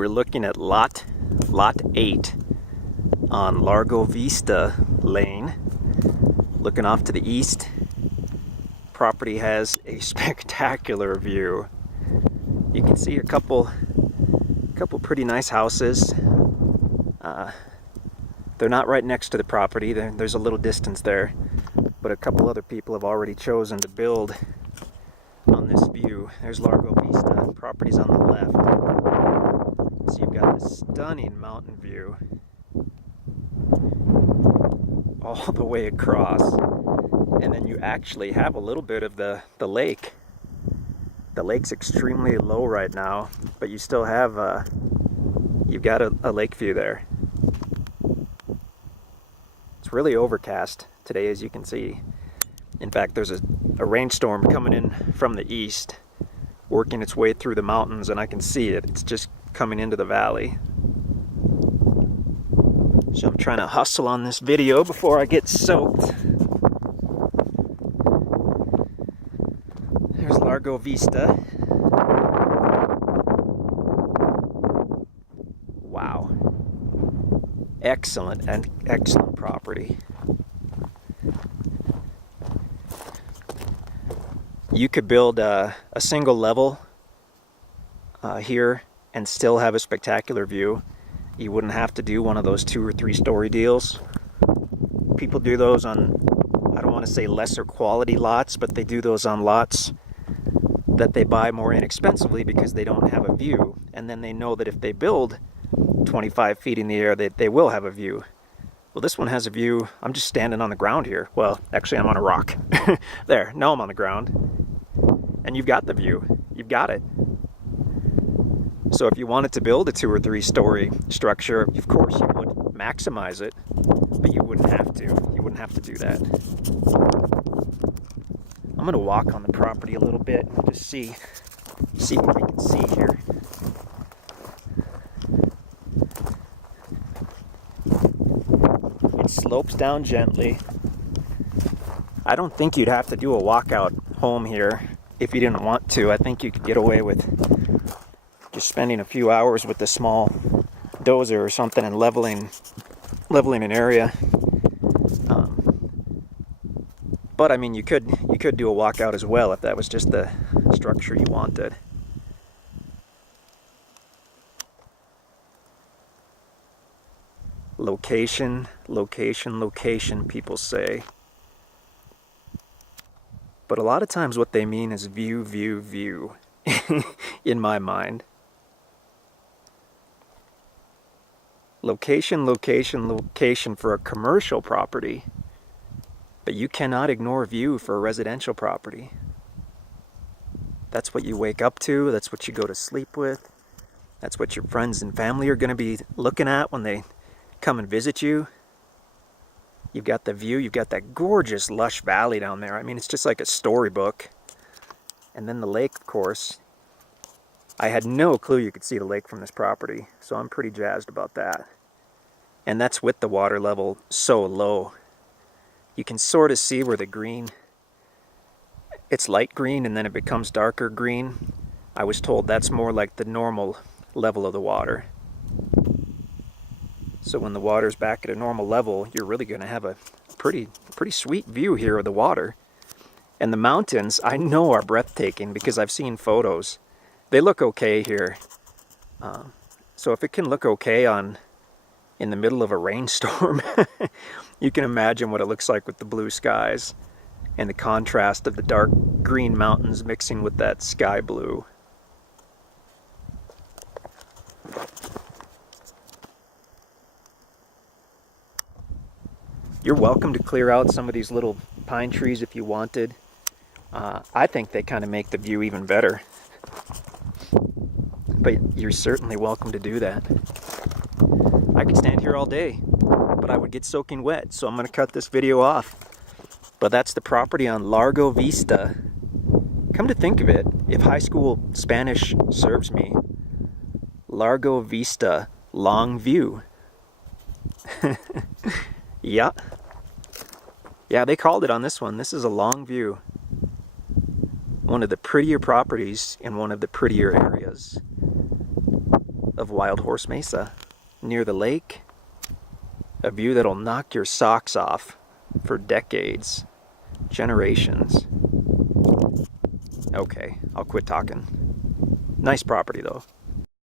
we're looking at lot 8 on Largo Vista Lane. Looking off to the east, property has a spectacular view. You can see a couple pretty nice houses. They're not right next to the property. There's a little distance there, but a couple other people have already chosen to build on this view. There's Largo Vista. Property's on the left. So you've got this stunning mountain view all the way across, and then you actually have a little bit of the lake. The lake's extremely low right now, but you still have you've got a lake view there. It's really overcast today, as you can see. In fact, there's a rainstorm coming in from the east, working its way through the mountains, and I can see it. It's just coming into the valley. So I'm trying to hustle on this video before I get soaked. There's Largo Vista. Wow. Excellent and excellent property. You could build a single level here and still have a spectacular view. You wouldn't have to do one of those 2 or 3 story deals. People do those on, I don't want to say lesser quality lots, but they do those on lots that they buy more inexpensively because they don't have a view. And then they know that if they build 25 feet in the air, they will have a view. Well, this one has a view. I'm just standing on the ground here. Well, actually I'm on a rock. There, now I'm on the ground. And you've got the view. You've got it. So if you wanted to build a 2 or 3 story structure, of course you would maximize it, but you wouldn't have to. You wouldn't have to do that. I'm going to walk on the property a little bit and just see what we can see here. It slopes down gently. I don't think you'd have to do a walkout home here if you didn't want to. I think you could get away with just spending a few hours with a small dozer or something and leveling an area. But I mean, you could do a walkout as well if that was just the structure you wanted. Location, location, location, people say. But a lot of times what they mean is view, view, view, in my mind. Location, location, location for a commercial property, but you cannot ignore view for a residential property. That's what you wake up to, that's what you go to sleep with, that's what your friends and family are going to be looking at when they come and visit you. You've got the view, you've got that gorgeous lush valley down there. I mean, it's just like a storybook. And then the lake, of course. I had no clue you could see the lake from this property, so I'm pretty jazzed about that. And that's with the water level so low. You can sort of see where the green, it's light green and then it becomes darker green. I was told that's more like the normal level of the water. So when the water's back at a normal level, you're really going to have a pretty sweet view here of the water. And the mountains, I know, are breathtaking because I've seen photos. They look okay here. So if it can look okay in the middle of a rainstorm, you can imagine what it looks like with the blue skies and the contrast of the dark green mountains mixing with that sky blue. You're welcome to clear out some of these little pine trees if you wanted. I think they kind of make the view even better. But you're certainly welcome to do that. I could stand here all day, but I would get soaking wet, so I'm going to cut this video off. But that's the property on Largo Vista. Come to think of it, if high school Spanish serves me, Largo Vista, long view. Yeah. Yeah, they called it on this one. This is a long view. One of the prettier properties in one of the prettier areas of Wild Horse Mesa, near the lake. A view that'll knock your socks off for decades, generations. Okay, I'll quit talking. Nice property though.